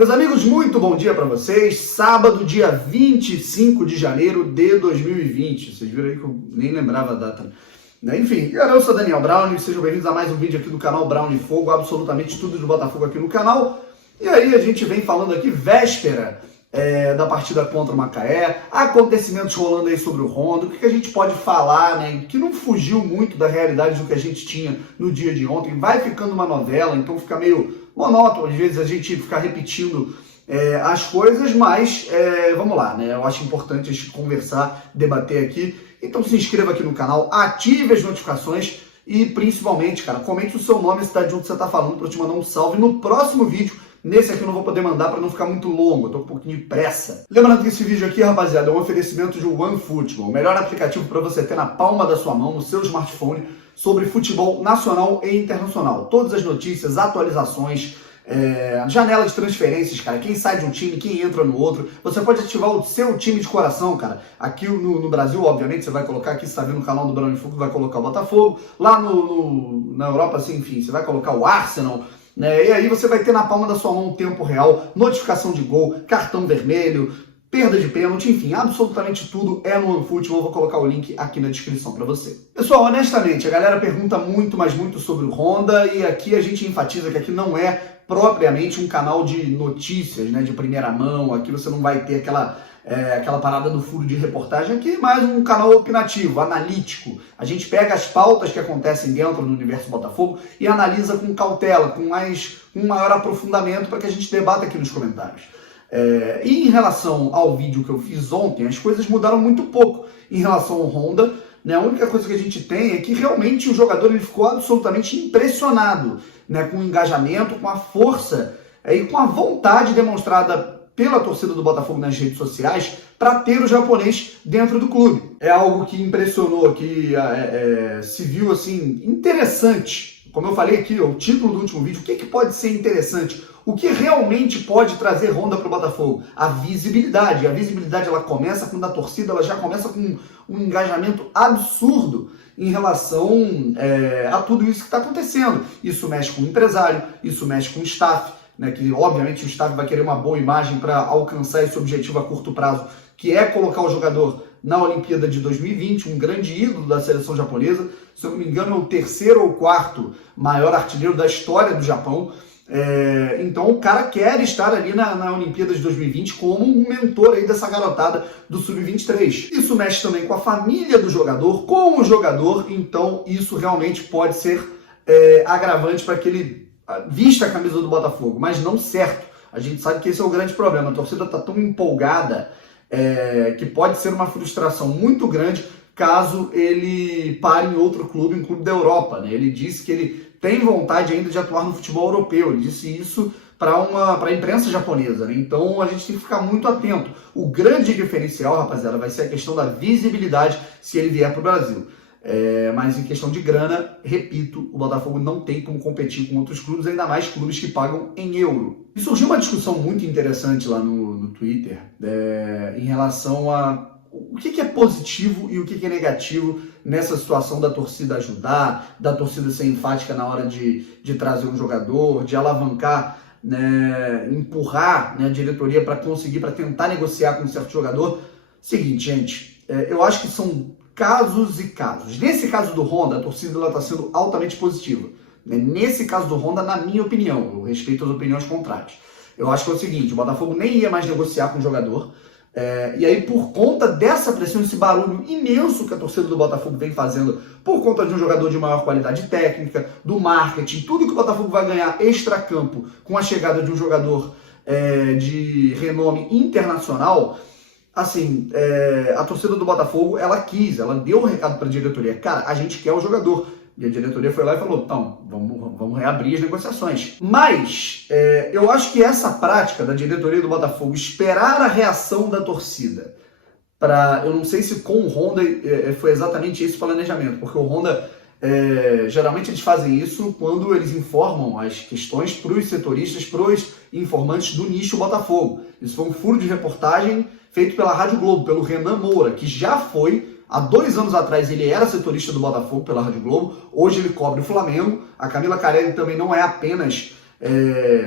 Meus amigos, muito bom dia para vocês. Sábado, dia 25 de janeiro de 2020. Vocês viram aí que eu nem lembrava a data. Enfim, eu sou Daniel Brown e sejam bem-vindos a mais um vídeo aqui do canal Brown e Fogo. Absolutamente tudo de Botafogo aqui no canal. E aí a gente vem falando aqui véspera da partida contra o Macaé, acontecimentos rolando aí sobre o Honda, o que a gente pode falar, né, que não fugiu muito da realidade do que a gente tinha no dia de ontem. Vai ficando uma novela, então fica meio monótono, às vezes a gente fica repetindo as coisas, mas vamos lá, né? Eu acho importante a gente conversar, debater aqui. Então se inscreva aqui no canal, ative as notificações e principalmente, cara, comente o seu nome e a cidade de onde você está falando para eu te mandar um salve no próximo vídeo. Nesse aqui eu não vou poder mandar para não ficar muito longo, eu tô com um pouquinho de pressa. Lembrando que esse vídeo aqui, rapaziada, é um oferecimento de OneFootball, o melhor aplicativo para você ter na palma da sua mão, no seu smartphone, sobre futebol nacional e internacional. Todas as notícias, atualizações, janela de transferências, cara, quem sai de um time, quem entra no outro. Você pode ativar o seu time de coração, cara. Aqui no Brasil, obviamente, você vai colocar aqui, você tá vendo no canal do Brown e Fogo, vai colocar o Botafogo. Lá na Europa, assim, enfim, você vai colocar o Arsenal, né? E aí você vai ter na palma da sua mão um tempo real, notificação de gol, cartão vermelho, perda de pênalti, enfim, absolutamente tudo é no OneFootball. Vou colocar o link aqui na descrição para você. Pessoal, honestamente, a galera pergunta muito, mas muito sobre o Honda, e aqui a gente enfatiza que aqui não é propriamente um canal de notícias, né, de primeira mão. Aqui você não vai ter aquela parada do furo de reportagem. Aqui é mais um canal opinativo, analítico. A gente pega as pautas que acontecem dentro do universo Botafogo e analisa com cautela, com maior aprofundamento, para que a gente debata aqui nos comentários. E em relação ao vídeo que eu fiz ontem, as coisas mudaram muito pouco em relação ao Honda, né? A única coisa que a gente tem é que realmente o jogador ele ficou absolutamente impressionado, né, com o engajamento, com a força e com a vontade demonstrada pela torcida do Botafogo nas redes sociais para ter o japonês dentro do clube. É algo que impressionou, que se viu assim interessante. Como eu falei aqui, o título do último vídeo, o que pode ser interessante? O que realmente pode trazer Honda para o Botafogo? A visibilidade. A visibilidade ela começa quando a torcida ela já começa com um engajamento absurdo em relação a tudo isso que está acontecendo. Isso mexe com o empresário, isso mexe com o staff, né, que obviamente o staff vai querer uma boa imagem para alcançar esse objetivo a curto prazo, que é colocar o jogador na Olimpíada de 2020, um grande ídolo da seleção japonesa. Se eu não me engano, é o terceiro ou quarto maior artilheiro da história do Japão. Então o cara quer estar ali na Olimpíada de 2020 como um mentor aí dessa garotada do Sub-23. Isso mexe também com a família do jogador, com o jogador, então isso realmente pode ser agravante para que ele vista a camisa do Botafogo, mas não certo. A gente sabe que esse é o grande problema, a torcida está tão empolgada que pode ser uma frustração muito grande caso ele pare em outro clube, um clube da Europa, né? Ele disse que ele tem vontade ainda de atuar no futebol europeu, ele disse isso para a imprensa japonesa, né? Então a gente tem que ficar muito atento. O grande diferencial, rapaziada, vai ser a questão da visibilidade se ele vier para o Brasil. Mas em questão de grana, repito, o Botafogo não tem como competir com outros clubes, ainda mais clubes que pagam em euro. E surgiu uma discussão muito interessante lá no Twitter em relação a o que é positivo e o que é negativo nessa situação da torcida ajudar, da torcida ser enfática na hora de trazer um jogador, de alavancar, né, empurrar, né, a diretoria para tentar negociar com um certo jogador. Seguinte, gente, eu acho que são casos e casos. Nesse caso do Honda, a torcida está sendo altamente positiva. Nesse caso do Honda, na minha opinião, eu respeito as opiniões contrárias. Eu acho que é o seguinte, o Botafogo nem ia mais negociar com o jogador. E aí, por conta dessa pressão, esse barulho imenso que a torcida do Botafogo vem fazendo, por conta de um jogador de maior qualidade técnica, do marketing, tudo que o Botafogo vai ganhar extracampo com a chegada de um jogador de renome internacional, assim, a torcida do Botafogo, ela deu um recado para a diretoria: cara, a gente quer o jogador. E a diretoria foi lá e falou: então, vamos reabrir as negociações. Mas eu acho que essa prática da diretoria do Botafogo esperar a reação da torcida eu não sei se com o Honda foi exatamente esse o planejamento, porque o Honda, geralmente eles fazem isso quando eles informam as questões para os setoristas, para os informantes do nicho Botafogo. Isso foi um furo de reportagem feito pela Rádio Globo, pelo Renan Moura, que já foi... Há 2 anos atrás ele era setorista do Botafogo pela Rádio Globo, hoje ele cobre o Flamengo. A Camila Carelli também não é apenas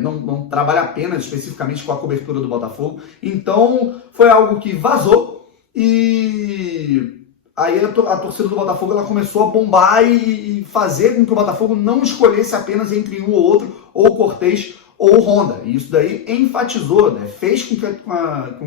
não trabalha apenas especificamente com a cobertura do Botafogo. Então foi algo que vazou e aí a torcida do Botafogo ela começou a bombar e fazer com que o Botafogo não escolhesse apenas entre um ou outro, ou o Cortez ou o Honda. E isso daí enfatizou, né? Fez com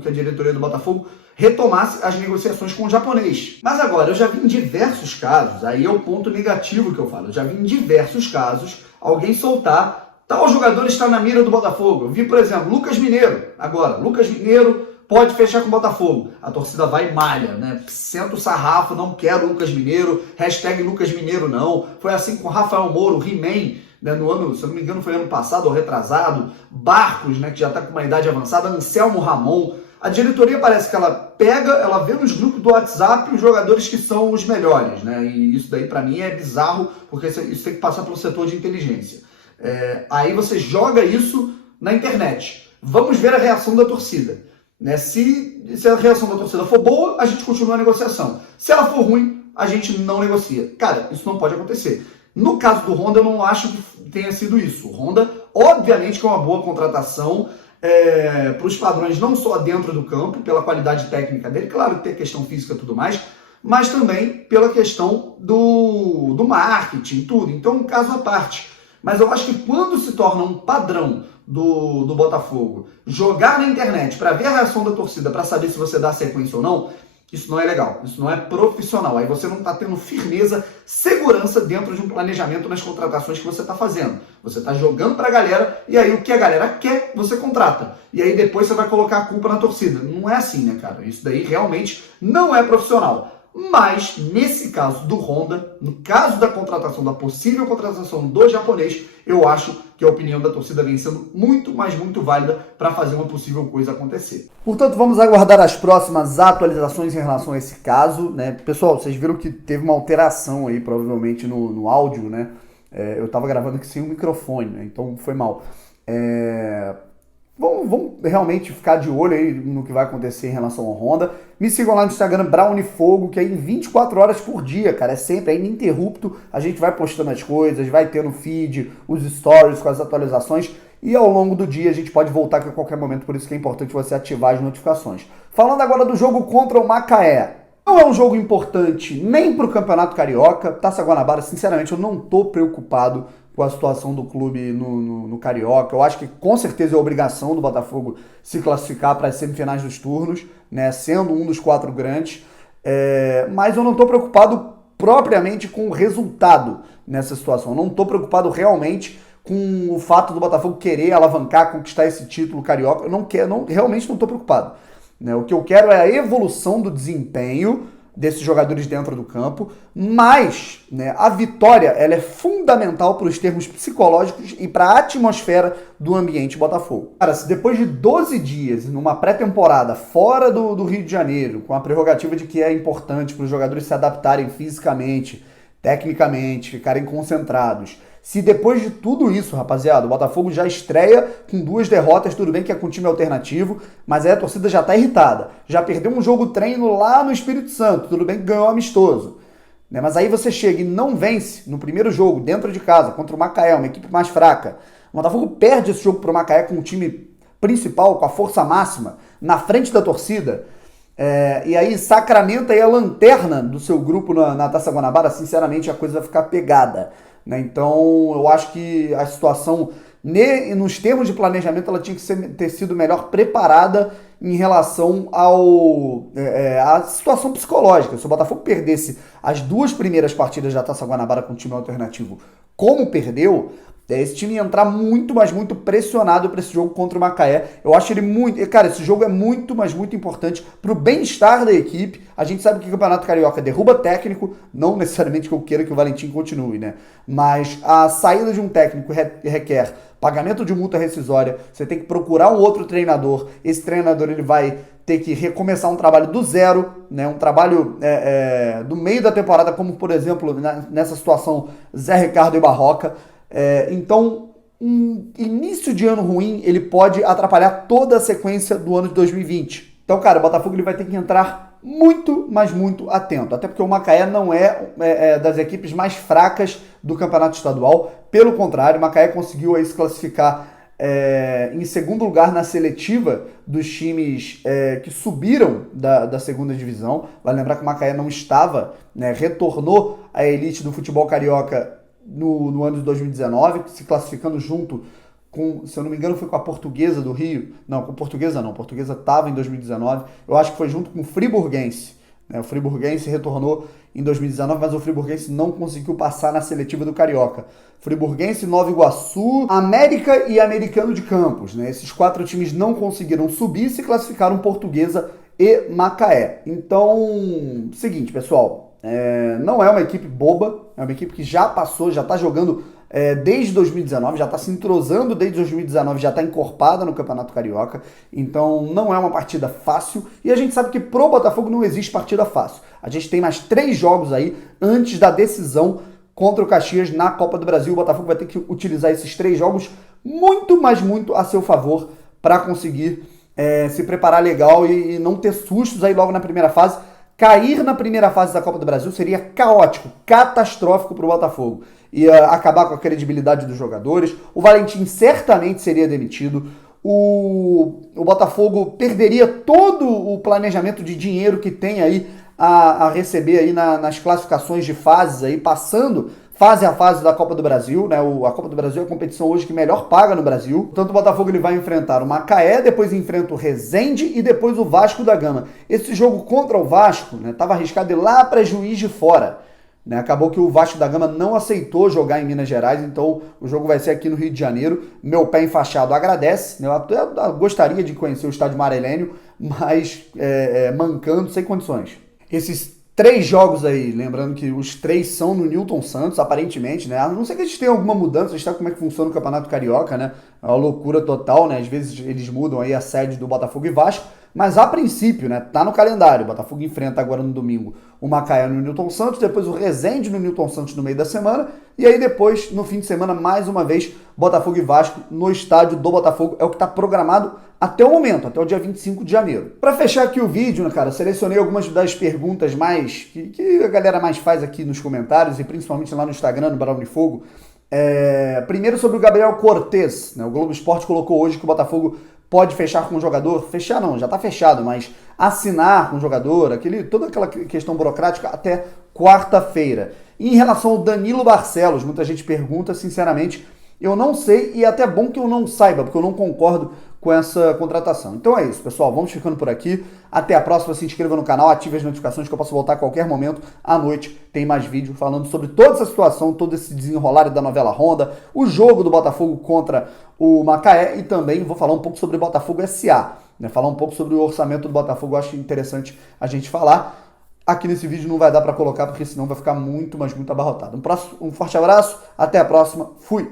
que a diretoria do Botafogo retomasse as negociações com o japonês. Mas agora, eu já vi em diversos casos, aí é o ponto negativo que eu falo, eu já vi em diversos casos alguém soltar, tal jogador está na mira do Botafogo. Eu vi, por exemplo, Lucas Mineiro, agora, Lucas Mineiro pode fechar com o Botafogo. A torcida vai e malha, né? Senta o sarrafo, não quero Lucas Mineiro, hashtag Lucas Mineiro não. Foi assim com Rafael Moro, He-Man, né, no ano, se eu não me engano foi ano passado ou retrasado, Barcos, né, que já está com uma idade avançada, Anselmo Ramon. A diretoria parece que ela vê nos grupos do WhatsApp os jogadores que são os melhores, né? E isso daí para mim é bizarro, porque isso tem que passar pelo setor de inteligência. Aí você joga isso na internet. Vamos ver a reação da torcida. Né? Se a reação da torcida for boa, a gente continua a negociação. Se ela for ruim, a gente não negocia. Cara, isso não pode acontecer. No caso do Honda, eu não acho que tenha sido isso. O Honda, obviamente, que é uma boa contratação para os padrões, não só dentro do campo, pela qualidade técnica dele, claro que tem a questão física e tudo mais, mas também pela questão do marketing, tudo. Então, um caso à parte. Mas eu acho que quando se torna um padrão do Botafogo jogar na internet para ver a reação da torcida, para saber se você dá sequência ou não, isso não é legal, isso não é profissional. Aí você não está tendo firmeza, segurança dentro de um planejamento nas contratações que você está fazendo. Você está jogando para a galera e aí o que a galera quer, você contrata. E aí depois você vai colocar a culpa na torcida. Não é assim, né, cara? Isso daí realmente não é profissional. Mas, nesse caso do Honda, no caso da contratação, da possível contratação do japonês, eu acho que a opinião da torcida vem sendo muito, mas muito válida para fazer uma possível coisa acontecer. Portanto, vamos aguardar as próximas atualizações em relação a esse caso, né? Pessoal, vocês viram que teve uma alteração aí, provavelmente, no áudio, né? Eu estava gravando aqui sem o microfone, né? Então foi mal. Vamos realmente ficar de olho aí no que vai acontecer em relação ao Honda. Me sigam lá no Instagram, Brownifogo, que é em 24 horas por dia, cara. É sempre, é ininterrupto. A gente vai postando as coisas, vai tendo feed, os stories com as atualizações. E ao longo do dia a gente pode voltar aqui a qualquer momento, por isso que é importante você ativar as notificações. Falando agora do jogo contra o Macaé. Não é um jogo importante nem para o Campeonato Carioca. Taça Guanabara, sinceramente, eu não tô preocupado com a situação do clube no Carioca. Eu acho que com certeza é obrigação do Botafogo se classificar para as semifinais dos turnos, né, sendo um dos 4 grandes, mas eu não estou preocupado propriamente com o resultado nessa situação. Eu não estou preocupado realmente com o fato do Botafogo querer alavancar, conquistar esse título carioca. Eu realmente não estou preocupado. Né? O que eu quero é a evolução do desempenho desses jogadores dentro do campo, mas, né, a vitória ela é fundamental para os termos psicológicos e para a atmosfera do ambiente Botafogo. Cara, se depois de 12 dias, numa pré-temporada fora do Rio de Janeiro, com a prerrogativa de que é importante para os jogadores se adaptarem fisicamente, tecnicamente, ficarem concentrados, se depois de tudo isso, rapaziada, o Botafogo já estreia com 2 derrotas, tudo bem que é com time alternativo, mas aí a torcida já tá irritada. Já perdeu um jogo treino lá no Espírito Santo, tudo bem que ganhou amistoso. Né? Mas aí você chega e não vence no primeiro jogo, dentro de casa, contra o Macaé, uma equipe mais fraca. O Botafogo perde esse jogo pro Macaé com o time principal, com a força máxima, na frente da torcida. E aí sacramenta aí a lanterna do seu grupo na Taça Guanabara. Sinceramente, a coisa vai ficar pegada. Né? Então, eu acho que a situação, nos termos de planejamento, ela tinha que ter sido melhor preparada em relação à situação psicológica. Se o Botafogo perdesse as 2 primeiras partidas da Taça Guanabara com o time alternativo, como perdeu, esse time ia entrar muito, mas muito pressionado para esse jogo contra o Macaé. Eu acho ele muito... Cara, esse jogo é muito, mas muito importante para o bem-estar da equipe. A gente sabe que o Campeonato Carioca derruba técnico, não necessariamente que eu queira que o Valentim continue, né? Mas a saída de um técnico requer pagamento de multa rescisória, você tem que procurar um outro treinador, esse treinador ele vai ter que recomeçar um trabalho do zero, né? Um trabalho do meio da temporada, como por exemplo, nessa situação, Zé Ricardo e Barroca. Então, um início de ano ruim, ele pode atrapalhar toda a sequência do ano de 2020. Então, cara, o Botafogo ele vai ter que entrar muito, mas muito atento. Até porque o Macaé não é das equipes mais fracas do campeonato estadual. Pelo contrário, o Macaé conseguiu aí se classificar em segundo lugar na seletiva dos times que subiram da segunda divisão. Vale lembrar que o Macaé não estava, né, retornou à elite do futebol carioca no ano de 2019, se classificando junto com, se eu não me engano, foi com a Portuguesa do Rio. Não, com a Portuguesa não. A Portuguesa estava em 2019. Eu acho que foi junto com o Friburguense. Né? O Friburguense retornou em 2019, mas o Friburguense não conseguiu passar na seletiva do Carioca. Friburguense, Nova Iguaçu, América e Americano de Campos. Né? Esses 4 times não conseguiram subir e se classificaram Portuguesa e Macaé. Então, seguinte, pessoal. Não é uma equipe boba. É uma equipe que já passou, já está jogando desde 2019, já está se entrosando desde 2019, já está encorpada no Campeonato Carioca, então não é uma partida fácil, e a gente sabe que pro Botafogo não existe partida fácil. A gente tem mais 3 jogos aí antes da decisão contra o Caxias na Copa do Brasil. O Botafogo vai ter que utilizar esses 3 jogos muito, mas muito a seu favor para conseguir se preparar legal e não ter sustos aí logo na primeira fase. Cair na primeira fase da Copa do Brasil seria caótico, catastrófico para o Botafogo. Ia acabar com a credibilidade dos jogadores. O Valentim certamente seria demitido. O Botafogo perderia todo o planejamento de dinheiro que tem aí a receber aí nas classificações de fases, aí, passando fase a fase da Copa do Brasil, né? A Copa do Brasil é a competição hoje que melhor paga no Brasil. Portanto, o Botafogo ele vai enfrentar o Macaé, depois enfrenta o Resende e depois o Vasco da Gama. Esse jogo contra o Vasco, né, estava arriscado ir lá para Juiz de Fora. Né? Acabou que o Vasco da Gama não aceitou jogar em Minas Gerais, então o jogo vai ser aqui no Rio de Janeiro. Meu pé enfaixado agradece. Né? Eu gostaria de conhecer o estádio Marelênio, mas mancando, sem condições. Esses 3 jogos aí, lembrando que os 3 são no Newton Santos, aparentemente, né? A não ser que a gente tenha alguma mudança, a gente sabe como é que funciona o Campeonato Carioca, né? É uma loucura total, né? Às vezes eles mudam aí a sede do Botafogo e Vasco, mas a princípio, né? Tá no calendário. O Botafogo enfrenta agora no domingo o Macaé no Newton Santos, depois o Resende no Newton Santos no meio da semana, e aí depois, no fim de semana, mais uma vez, Botafogo e Vasco no estádio do Botafogo. É o que está programado até o momento, até o dia 25 de janeiro. Para fechar aqui o vídeo, né, cara, selecionei algumas das perguntas mais que a galera mais faz aqui nos comentários e principalmente lá no Instagram, no Barão de Fogo. Primeiro sobre o Gabriel Cortez, né? O Globo Esporte colocou hoje que o Botafogo pode fechar com o jogador, fechar não, já está fechado, mas assinar com o jogador, toda aquela questão burocrática até quarta-feira. E em relação ao Danilo Barcelos, muita gente pergunta, sinceramente, eu não sei e é até bom que eu não saiba, porque eu não concordo com essa contratação. Então é isso, pessoal, vamos ficando por aqui. Até a próxima, se inscreva no canal, ative as notificações que eu posso voltar a qualquer momento. À noite tem mais vídeo falando sobre toda essa situação, todo esse desenrolar da novela Honda, o jogo do Botafogo contra o Macaé e também vou falar um pouco sobre o Botafogo SA, né? Falar um pouco sobre o orçamento do Botafogo, eu acho interessante a gente falar. Aqui nesse vídeo não vai dar para colocar, porque senão vai ficar muito, mas muito abarrotado. Um forte abraço, até a próxima, fui!